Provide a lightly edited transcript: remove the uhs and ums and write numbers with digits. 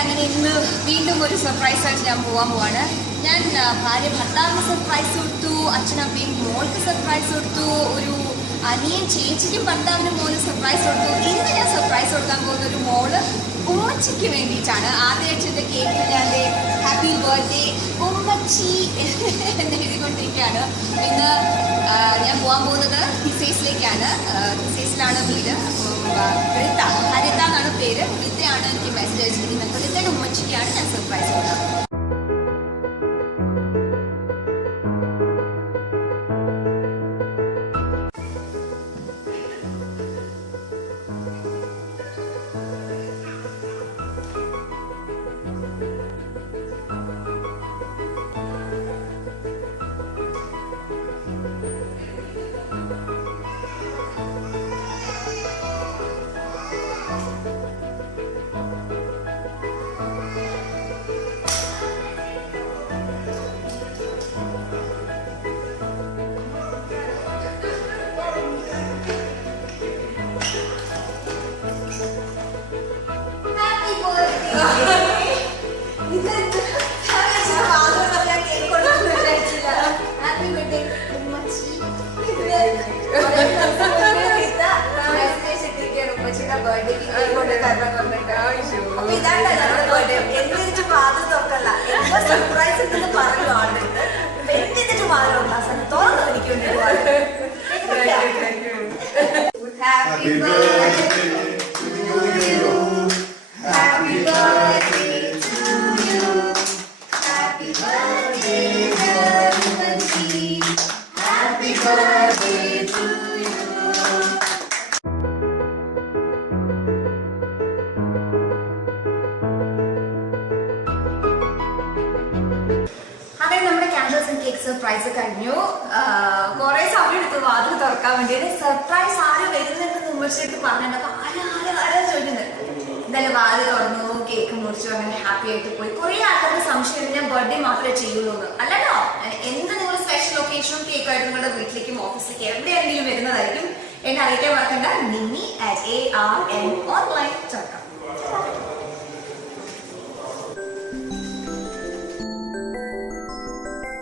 അങ്ങനെ ഇന്ന് വീണ്ടും ഒരു സർപ്രൈസ് ആയിട്ട് ഞാൻ പോവാണ്. ഞാൻ ഭാര്യ ഭർത്താവിന് സർപ്രൈസ് കൊടുത്തു, അച്ഛനമ്മയും മോൾക്ക് സർപ്രൈസ് കൊടുത്തു, ഒരു അനിയൻ ചേച്ചിക്കും ഭർത്താവിനും മോന് സർപ്രൈസ് കൊടുത്തു. ഇന്ന് ഞാൻ സർപ്രൈസ് കൊടുക്കാൻ പോകുന്ന ഒരു മോള് ഉമ്മച്ചിക്ക് വേണ്ടിയിട്ടാണ്. ആദ്യമായിട്ട് കേക്കിൽ ഞാൻ ഹാപ്പി ബർത്ത്ഡേ ഉമ്മച്ചി എന്ന് എഴുതിക്കൊണ്ടിരിക്കുകയാണ്. ഇന്ന് ഞാൻ പോകാൻ പോകുന്നത് ഹിസേസിലേക്കാണ്. ഹിസേസിലാണ് വീട്. ഹരിത എന്നാണ് പേര്. ഹരിതയാണ് എനിക്ക് മെസ്സേജ് അയച്ചിരിക്കുന്നത്. ഹരിതയുടെ ഉമ്മച്ചിക്കാണ് ഞാൻ സർപ്രൈസ് കൊടുക്കുന്നത്. സർപ്രൈസ് ഉണ്ടെന്ന് പറഞ്ഞു ആളുണ്ട്. എന്തിട്ട് മാറും തുറന്നു എനിക്ക് happy birthday happy birthday to you happy birthday happy birthday to you. അങ്ങനെ നമ്മുടെ ക്യാൻഡിൽസ് ആൻഡ് കേക്ക് സർപ്രൈസ് കഴിഞ്ഞു. കുറെ സമയം എടുത്തു വാതിൽ തുറക്കാൻ വേണ്ടിയിട്ട്. സർപ്രൈസ് ആര് വരുന്നുണ്ടെന്ന് ഉമ്മച്ചിട്ട് പറഞ്ഞിട്ട് ആരാ ചോദിക്കുന്നത്. എന്തായാലും വാതിൽ തുറന്നു, കേക്ക് മുറിച്ചു, അങ്ങനെ ഹാപ്പി ആയിട്ട് പോയി. കുറെ ആൾക്കാർക്ക് സംശയം ഞാൻ ബർത്ത്ഡേ മാത്രമേ ചെയ്യുള്ളൂ എന്ന്. അല്ലല്ലോ, എന്ത് നിങ്ങൾ സ്പെഷ്യൽ ഒക്കേഷനും കേക്കായിട്ട് നിങ്ങളുടെ വീട്ടിലേക്കും ഓഫീസിലേക്ക് എവിടെയാണെങ്കിലും വരുന്നതായിരിക്കും. എന്നെ അറിയിക്കാൻ മറക്കണ്ട. നിന്നി@arnonline.com